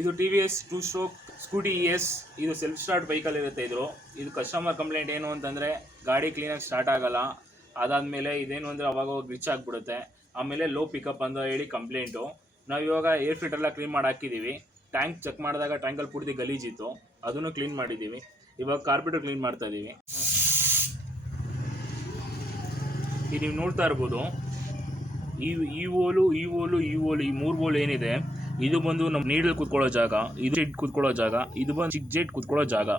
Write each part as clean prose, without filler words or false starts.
ಇದು TVS 2 stroke scooty ES. ಇದು self start ಬೈಕಲ್ಲಿ ಇರುತ್ತೆ. ಇದು ಕಸ್ಟಮರ್ ಕಂಪ್ಲೇಂಟ್ ಏನು ಅಂತಂದರೆ ಗಾಡಿ ಕ್ಲೀನಾಗಿ ಸ್ಟಾರ್ಟ್ ಆಗಲ್ಲ. ಅದಾದಮೇಲೆ ಇದೇನು ಅಂದರೆ ಅವಾಗ ಗ್ಲಿಚ್ ಆಗಿಬಿಡುತ್ತೆ. ಆಮೇಲೆ ಲೋ ಪಿಕಪ್ ಅಂತ ಹೇಳಿ ಕಂಪ್ಲೇಂಟು. ನಾವು ಇವಾಗ ಏರ್ ಫಿಲ್ಟರ್ ಎಲ್ಲ ಕ್ಲೀನ್ ಮಾಡಿ ಹಾಕಿದ್ದೀವಿ. ಟ್ಯಾಂಕ್ ಚೆಕ್ ಮಾಡಿದಾಗ ಟ್ಯಾಂಕಲ್ಲಿ ಪೂರ್ತಿ ಗಲೀಜಿತ್ತು, ಅದನ್ನು ಕ್ಲೀನ್ ಮಾಡಿದ್ದೀವಿ. ಇವಾಗ ಕಾರ್ಬೋರೇಟರ್ ಕ್ಲೀನ್ ಮಾಡ್ತಾ ಇದ್ದೀವಿ. ಇದು ನೀವು ನೋಡ್ತಾ ಇರ್ಬೋದು, ಈ ಓಲು ಈ ಮೂರು ಓಲ್ ಏನಿದೆ, ಇದು ಬಂದು ನಮ್ಮ ನೀಡಲ್ ಕೂತ್ಕೊಳ್ಳೋ ಜಾಗ, ಇದು ಜೆಟ್ ಕೂತ್ಕೊಳ್ಳೋ ಜಾಗ, ಇದು ಬಂದು ಚಿಕ್ಕ ಜೆಟ್ ಕೂತ್ಕೊಳ್ಳೋ ಜಾಗ.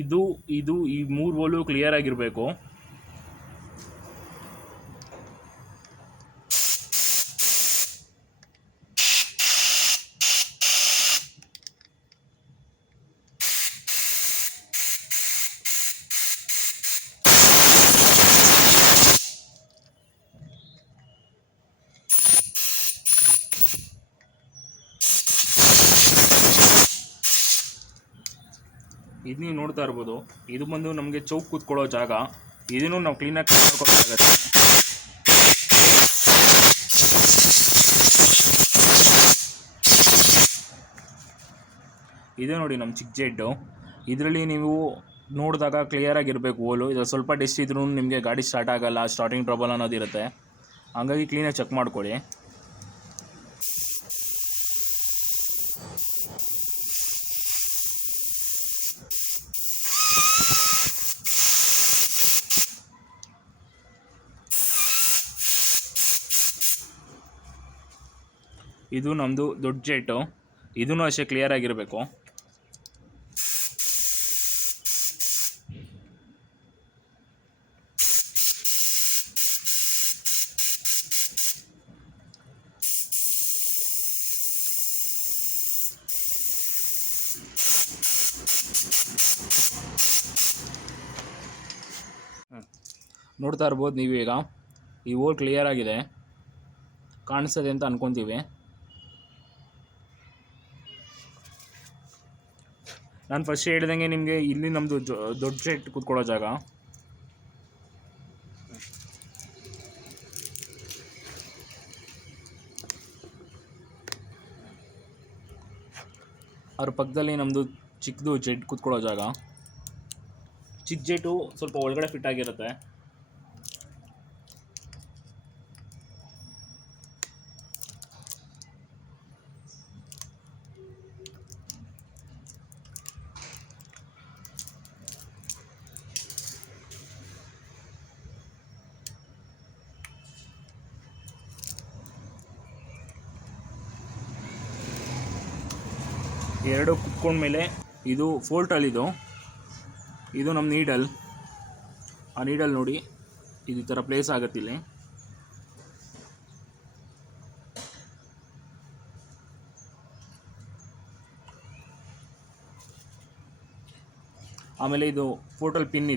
ಇದು ಈ ಮೂರು ಓಲು ಕ್ಲಿಯರ್ ಆಗಿರಬೇಕು. ಇದು ನೀವು ನೋಡ್ತಾ ಇರ್ಬೋದು, ಇದು ಬಂದು ನಮಗೆ ಚೌಕ್ ಕೂತ್ಕೊಳ್ಳೋ ಜಾಗ. ಇದನ್ನು ನಾವು ಕ್ಲೀನಾಗಿ ಮಾಡ್ಕೋಬೇಕಾಗತ್ತೆ. ಇದು ನೋಡಿ ನಮ್ಮ ಚಿಕ್ಕ ಜೆಡ್ಡು. ಇದರಲ್ಲಿ ನೀವು ನೋಡಿದಾಗ ಕ್ಲಿಯರಾಗಿರಬೇಕು ಓಲು. ಇದು ಸ್ವಲ್ಪ ಡೆಸ್ಟ್ ಇದ್ರೂ ನಿಮಗೆ ಗಾಡಿ ಸ್ಟಾರ್ಟ್ ಆಗಲ್ಲ, ಸ್ಟಾರ್ಟಿಂಗ್ ಟ್ರಬಲ್ ಅನ್ನೋದಿರುತ್ತೆ. ಹಾಗಾಗಿ ಕ್ಲೀನಾಗಿ ಚೆಕ್ ಮಾಡ್ಕೊಳ್ಳಿ. ಇದು ನಮ್ಮದು ದೊಡ್ಡ ಜೆಟ್ಟು. ಇದೂ ಅಷ್ಟೇ ಕ್ಲಿಯರ್ ಆಗಿರಬೇಕು. ನೋಡ್ತಾ ಇರ್ಬೋದು ನೀವು, ಈಗ ಈ ಓಲ್ ಕ್ಲಿಯರ್ ಆಗಿದೆ, ಕಾಣಿಸ್ತದೆ ಅಂತ ಅನ್ಕೊತೀವಿ. ನಾನು ಫಸ್ಟ್ ಹೇಳ್ದಂಗೆ ನಿಮಗೆ ಇಲ್ಲಿ ನಮ್ಮದು ದೊಡ್ಡ ಜೆಟ್ ಕೂತ್ಕೊಳ್ಳೋ ಜಾಗ. ಅದ್ರ ಪಕ್ಕದಲ್ಲಿ ನಮ್ಮದು ಚಿಕ್ಕದು ಜೆಟ್ ಕೂತ್ಕೊಳ್ಳೋ ಜಾಗ. ಚಿಕ್ಕ ಜೆಟ್ಟು ಸ್ವಲ್ಪ ಒಳಗಡೆ ಫಿಟ್ ಆಗಿರುತ್ತೆ. ಎರಡು ಕುತ್ಕೊಂಡ್ಮೇಲೆ ಇದು ಫೋಲ್ಟಲ್ಲಿದು, ಇದು ನಮ್ಮ ನೀಡಲ್. ಆ ನೀಡಲ್ ನೋಡಿ, ಇದು ಈ ಥರ ಪ್ಲೇಸ್ ಆಗುತ್ತಿಲ್ಲಿ. ಆಮೇಲೆ ಇದು ಫೋಟಲ್ ಪಿನ್.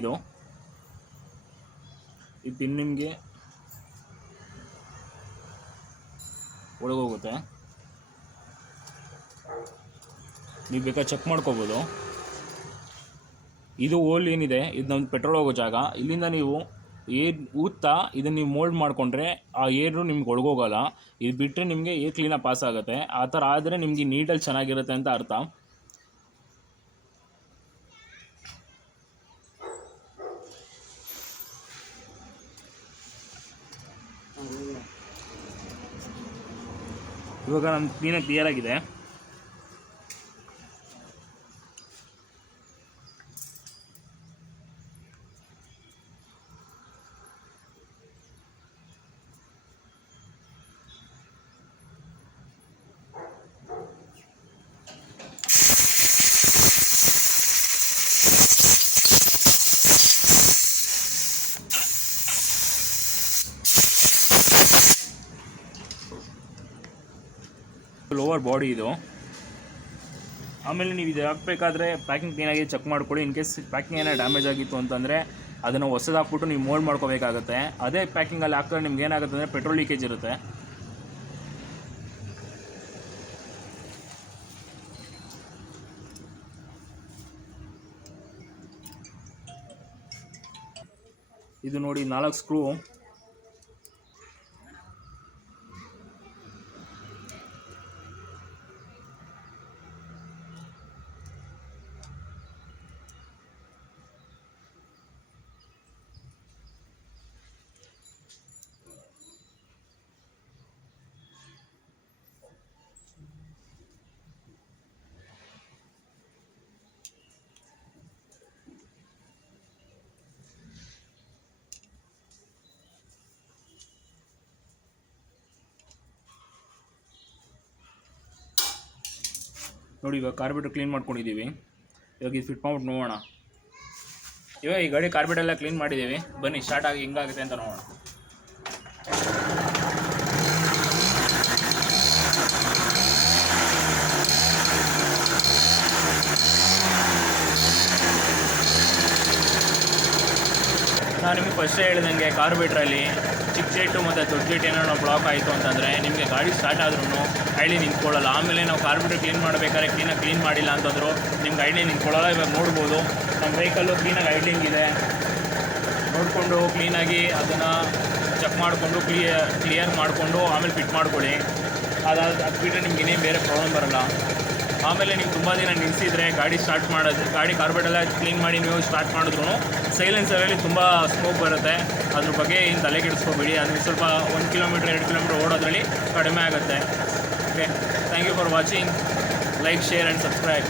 ಈ ಪಿನ್ ನಿಮಗೆ ಒಳಗೋಗುತ್ತೆ, ನೀವು ಬೇಕಾದ್ರೆ ಚೆಕ್ ಮಾಡ್ಕೋಬೋದು. ಇದು ಓಲ್ ಏನಿದೆ, ಇದು ನಮ್ಮ ಪೆಟ್ರೋಲ್ ಹೋಗೋ ಜಾಗ. ಇಲ್ಲಿಂದ ನೀವು ಏರ್ ಊದ್ತಾ ಇದನ್ನು ನೀವು ಮೋಲ್ಡ್ ಮಾಡಿಕೊಂಡ್ರೆ ಆ ಏರು ನಿಮ್ಗೆ ಒಳಗೋಗಲ್ಲ. ಇದು ಬಿಟ್ಟರೆ ನಿಮಗೆ ಏರ್ ಕ್ಲೀನಾಗಿ ಪಾಸ್ ಆಗುತ್ತೆ. ಆ ಥರ ಆದರೆ ನಿಮಗೆ ನೀಡಲ್ ಚೆನ್ನಾಗಿರುತ್ತೆ ಅಂತ ಅರ್ಥ. ಇವಾಗ ನಮ್ಮ ಕ್ಲೀನಾಗಿ ಕ್ಲಿಯರ್ ಆಗಿದೆ. ಲೋವರ್ ಬಾಡಿ ಇದು. ಆಮೇಲೆ ನೀವು ಇದು ಹಾಕಬೇಕಾದ್ರೆ ಪ್ಯಾಕಿಂಗ್ ಕ್ಲೀನಾಗಿ ಚೆಕ್ ಮಾಡ್ಕೊಳ್ಳಿ. ಇನ್ ಕೇಸ್ ಪ್ಯಾಕಿಂಗ್ ಏನೋ ಡ್ಯಾಮೇಜ್ ಆಗಿತ್ತು ಅಂತಂದರೆ ಅದನ್ನು ಹೊಸದು ಹಾಕ್ಬಿಟ್ಟು ನೀವು ಮೋಲ್ಡ್ ಮಾಡ್ಕೋಬೇಕಾಗತ್ತೆ. ಅದೇ ಪ್ಯಾಕಿಂಗಲ್ಲಿ ಹಾಕಿದ್ರೆ ನಿಮ್ಗೆ ಏನಾಗುತ್ತೆ ಅಂದರೆ ಪೆಟ್ರೋಲ್ ಲೀಕೇಜ್ ಇರುತ್ತೆ. ಇದು ನೋಡಿ 4 ಸ್ಕ್ರೂ. ನೋಡಿ ಇವಾಗ ಕಾರ್ಬೋರೇಟರ್ ಕ್ಲೀನ್ ಮಾಡ್ಕೊಂಡಿದ್ದೀವಿ. ಇವಾಗ ಇದು ಫಿಟ್ ಮಾಡ್ಬಿಟ್ಟು ನೋಡೋಣ. ಇವಾಗ ಈ ಗಾಡಿ ಕಾರ್ಬೋರೇಟರ್ ಎಲ್ಲ ಕ್ಲೀನ್ ಮಾಡಿದ್ದೀವಿ. ಬನ್ನಿ ಸ್ಟಾರ್ಟ್ ಆಗಿ ಹೆಂಗಾಗುತ್ತೆ ಅಂತ ನೋಡೋಣ. ನಾನು ನಿಮಗೆ ಫಸ್ಟೇ ಹೇಳಿದಂಗೆ ಕಾರ್ಬೋರೇಟ್ರಲ್ಲಿ ಚಿಕ್ಕ ಜೆಟ್ಟು ಮತ್ತು ದೊಡ್ಡ ಜೆಟ್ ಏನಾದ್ರು ಬ್ಲಾಕ್ ಆಯಿತು ಅಂತಂದರೆ ನಿಮಗೆ ಗಾಡಿ ಸ್ಟಾರ್ಟ್ ಆದ್ರೂ ಐಡ್ಲಿ ನಿಂತ್ಕೊಳ್ಳಲ್ಲ. ಆಮೇಲೆ ನಾವು ಕಾರ್ಬೋರೇಟರ್ ಕ್ಲೀನ್ ಮಾಡಬೇಕಾದ್ರೆ ಕ್ಲೀನಾಗಿ ಕ್ಲೀನ್ ಮಾಡಿಲ್ಲ ಅಂತಂದರೂ ನಿಮ್ಗೆ ಐಡ್ಲಿ ನಿಂತ್ಕೊಳ್ಳಲ್ಲ. ಇವಾಗ ನೋಡ್ಬೋದು ನಮ್ಮ ವೆಹಿಕಲ್ಲು ಕ್ಲೀನಾಗಿ ಐಡ್ಲಿಂಗ್ ಇದೆ. ನೋಡಿಕೊಂಡು ಕ್ಲೀನಾಗಿ ಅದನ್ನು ಚೆಕ್ ಮಾಡಿಕೊಂಡು ಕ್ಲಿಯರ್ ಮಾಡಿಕೊಂಡು ಆಮೇಲೆ ಫಿಟ್ ಮಾಡ್ಕೊಳ್ಳಿ. ಅದು ಬಿಟ್ಟರೆ ನಿಮ್ಗೆ ಇನ್ನೇನು ಬೇರೆ ಪ್ರಾಬ್ಲಮ್ ಬರೋಲ್ಲ. ಆಮೇಲೆ ನೀವು ತುಂಬ ದಿನ ನಿಲ್ಲಿಸಿದರೆ ಗಾಡಿ ಸ್ಟಾರ್ಟ್ ಮಾಡೋದು, ಗಾಡಿ ಕಾರ್ಬೋರೇಟರ್ ಎಲ್ಲ ಕ್ಲೀನ್ ಮಾಡಿ ನೀವು ಸ್ಟಾರ್ಟ್ ಮಾಡಿದ್ರು ಸೈಲೆನ್ಸರಲ್ಲಿ ತುಂಬ ಸ್ಮೋಕ್ ಬರುತ್ತೆ. ಅದ್ರ ಬಗ್ಗೆ ಏನು ತಲೆ ಕೆಡಿಸ್ಕೋಬೇಡಿ. ಅದು ಸ್ವಲ್ಪ 1 ಕಿಲೋಮೀಟ್ರ್ 2 ಕಿಲೋಮೀಟ್ರ್ ಓಡೋದ್ರಲ್ಲಿ ಕಡಿಮೆ ಆಗುತ್ತೆ. Okay, thank you for watching. Like, share and subscribe.